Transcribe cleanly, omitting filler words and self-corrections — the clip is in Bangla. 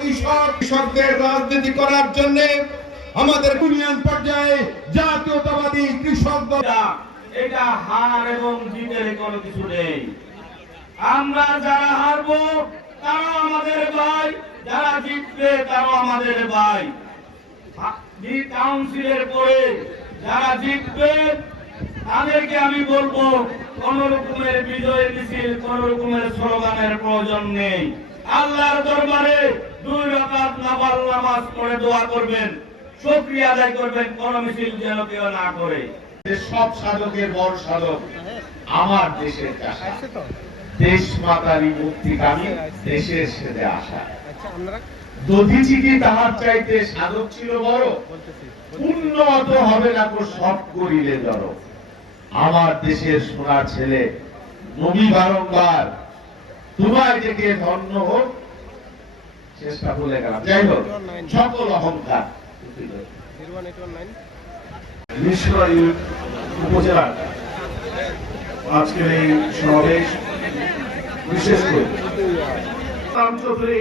কৃষকদের রাজনীতি করার জন্য আমাদের ইউনিয়ন পর্যায়ে জাতীয়তাবাদী কৃষক দল এটা হার এবং জিতের কোনো কিছু নেই। আমরা যারা হারবো তারাও আমাদের ভাই, যারা জিতবে তারাও আমাদের ভাই। কাউন্সিলের পরে যারা জিতবে তাদেরকে আমি বলবো কোন রকমের বিজয় মিছিল, কোন রকমের স্লোগানের প্রয়োজন নেই। আল্লাহর দরবারে 2 রাকাত নফল নামাজ পড়ে দোয়া করবেন, শুকরিয়া আদায় করবেন, কোন মিছিল যেন কেউ না করে। সব সাধকের বড় সাধক আমার দেশের চাষা, দেশ মাতারই মুক্তিকামী, দেশের সেদে আসা। দধিচিকি তাহার চাইতে সাধক ছিল বড়, উন্নত হবে না তো সব করিলে জড়। আমার দেশের সোনার ছেলে নবী বারংবার তোমায় ডেকে ধন্য হোক, চেষ্টা ভুলে গেলাম। যাই হোক, সকল অহংকার মিশরাই উপজেলার আজকের এই সমাবেশ বিশেষ করে রাম চৌধুরী